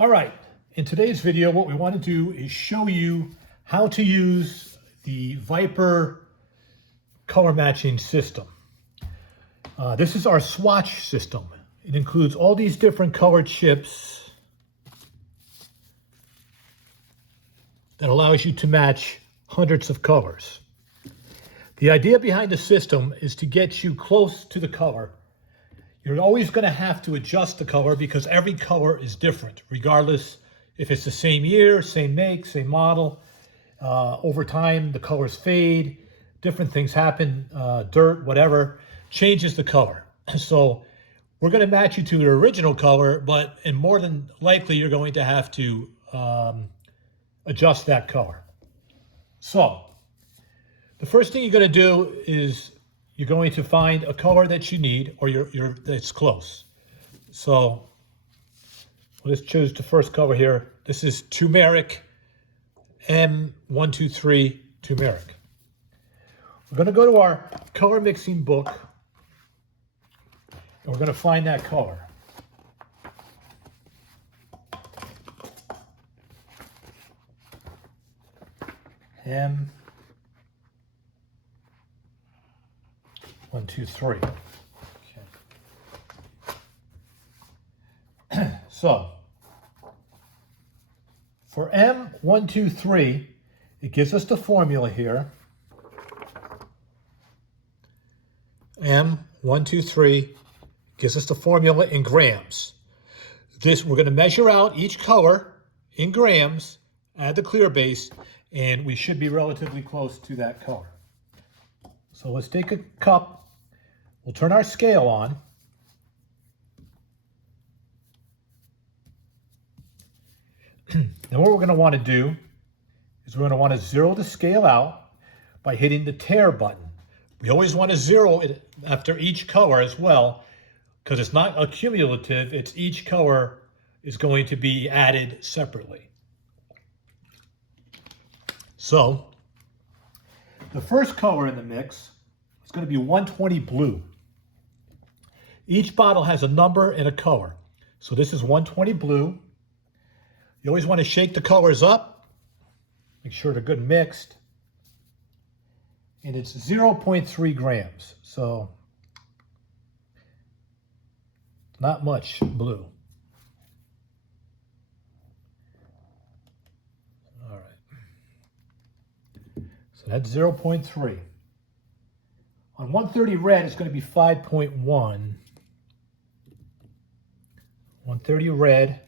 All right, in today's video, what we want to do is show you how to use the Viper color matching system. This is our swatch system. It includes all these different color chips that allows you to match hundreds of colors. The idea behind the system is to get you close to the color. You're always going to have to adjust the color because every color is different, regardless if it's the same year, same make, same model. Over time, the colors fade, different things happen, dirt, whatever, changes the color. So we're going to match you to your original color, but more than likely, you're going to have to adjust that color. So the first thing you're going to do is you're going to find a color that you need or that's close. So let's choose the first color here. This is turmeric, M123 turmeric. We're going to go to our color mixing book and we're going to find that color. M123. Okay. So for M123, it gives us the formula here. M123 gives us the formula in grams. We're going to measure out each color in grams, add the clear base, and we should be relatively close to that color. So let's take a cup. We'll turn our scale on. Then what we're going to want to do is we're going to want to zero the scale out by hitting the tare button. We always want to zero it after each color as well, because it's not accumulative. It's each color is going to be added separately. So the first color in the mix is going to be 120 blue. Each bottle has a number and a color. So this is 120 blue. You always want to shake the colors up, make sure they're good mixed. And it's 0.3 grams, so not much blue. All right. So that's 0.3. On 130 red, it's going to be 5.1. 130 red.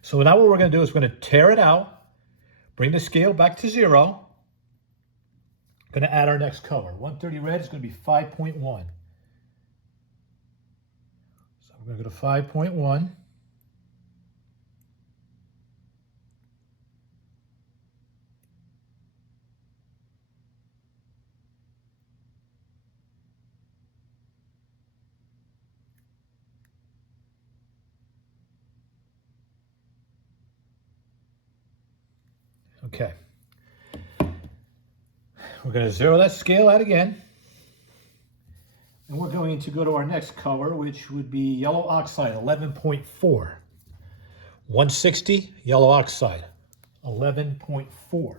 So now what we're going to do is we're going to tare it out, bring the scale back to 0. Going to add our next color. 130 red is going to be 5.1. So we're going to go to 5.1. Okay. We're going to zero that scale out again. And we're going to go to our next color, which would be yellow oxide, 11.4. 160, yellow oxide, 11.4.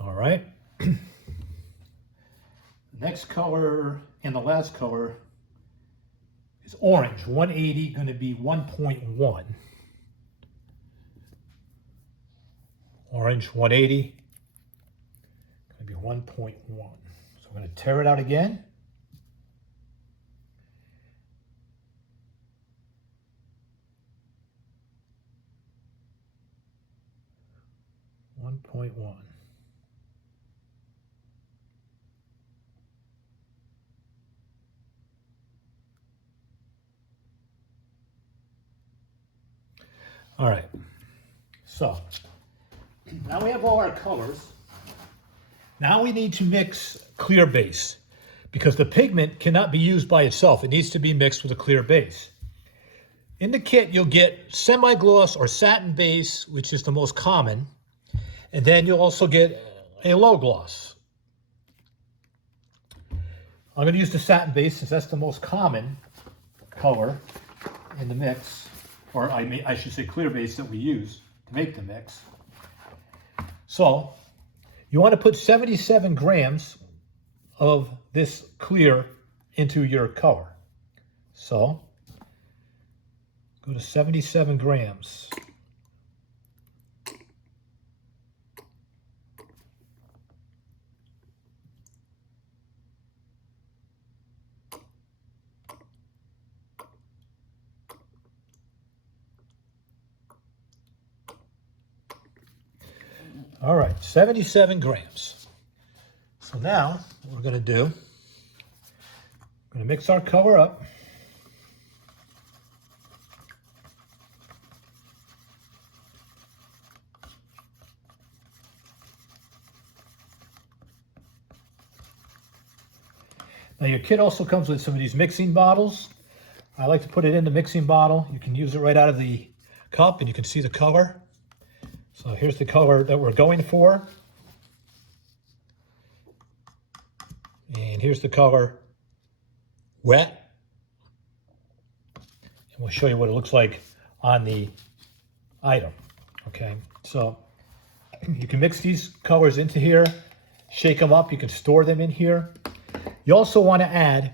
All right. Next color and the last color is orange. 180, going to be 1.1. Orange 180, going to be 1.1. So we're going to tear it out again. .1. All right, so Now we have all our colors. Now we need to mix clear base. because the pigment cannot be used by itself. It needs to be mixed with a clear base. In the kit, you'll get semi-gloss or satin base, which is the most common. And then you'll also get a low gloss. I'm going to use the satin base since that's the most common color in the mix, or I should say clear base that we use to make the mix. So you want to put 77 grams of this clear into your color. So go to 77 grams. All right, 77 grams. So now what we're going to do, we're going to mix our color up. Now your kit also comes with some of these mixing bottles. I like to put it in the mixing bottle. You can use it right out of the cup and you can see the color. So here's the color that we're going for. And here's the color wet. And we'll show you what it looks like on the item. Okay, so you can mix these colors into here, shake them up, you can store them in here. You also want to add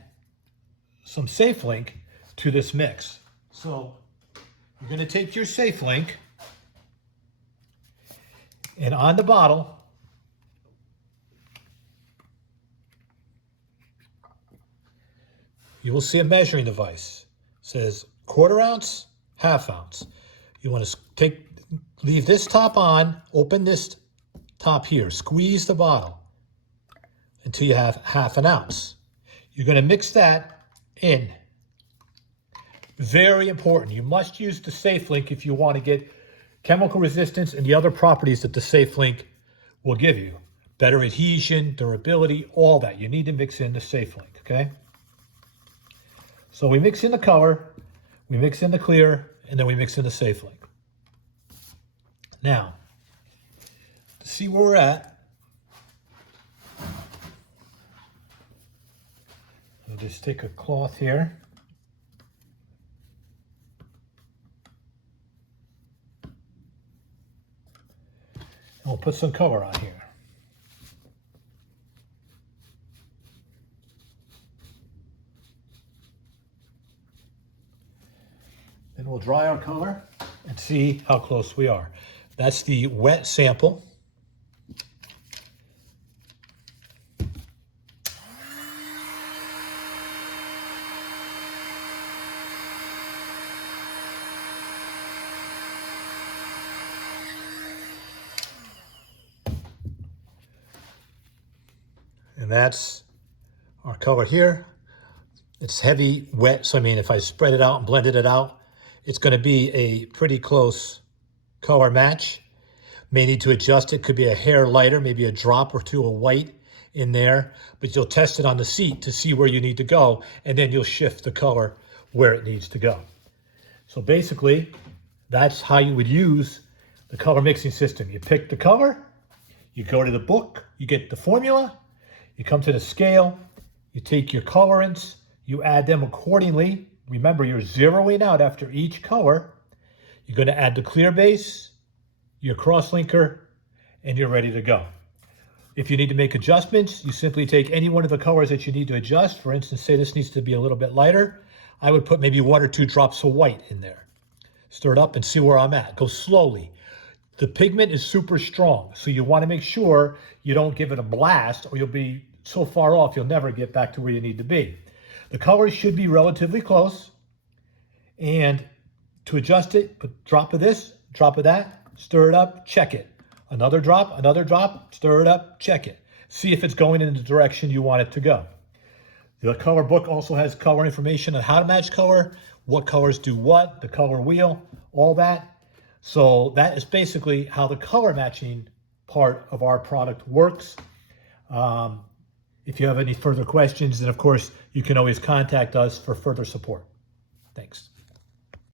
some Safe Link to this mix. So you're going to take your Safe Link, and on the bottle, you will see a measuring device. It says 1/4 ounce, 1/2 ounce. You want to leave this top on, open this top here, squeeze the bottle until you have 1/2 ounce. You're going to mix that in. Very important. You must use the Safe Link if you want to get chemical resistance and the other properties that the Safe Link will give you. Better adhesion, durability, all that. You need to mix in the Safe Link, okay? So we mix in the color, we mix in the clear, and then we mix in the Safe Link. Now, to see where we're at, I'll just take a cloth here. And we'll put some color on here. Then we'll dry our color and see how close we are. That's the wet sample. And that's our color here. It's heavy, wet, so I mean, if I spread it out and blended it out, it's going to be a pretty close color match. May need to adjust it. Could be a hair lighter, maybe a drop or two of white in there, but you'll test it on the seat to see where you need to go, and then you'll shift the color where it needs to go. So basically, that's how you would use the color mixing system. You pick the color, you go to the book, you get the formula, you come to the scale, you take your colorants, you add them accordingly. Remember, you're zeroing out after each color. You're going to add the clear base, your cross-linker, and you're ready to go. If you need to make adjustments, you simply take any one of the colors that you need to adjust. For instance, say this needs to be a little bit lighter. I would put maybe 1 or 2 drops of white in there. Stir it up and see where I'm at. Go slowly. The pigment is super strong, so you want to make sure you don't give it a blast or you'll be so far off you'll never get back to where you need to be. The colors should be relatively close, and to adjust it, put a drop of this, drop of that, stir it up, check it. Another drop, stir it up, check it. See if it's going in the direction you want it to go. The color book also has color information on how to match color, what colors do what, the color wheel, all that. So that is basically how the color matching part of our product works. If you have any further questions, then of course you can always contact us for further support. Thanks.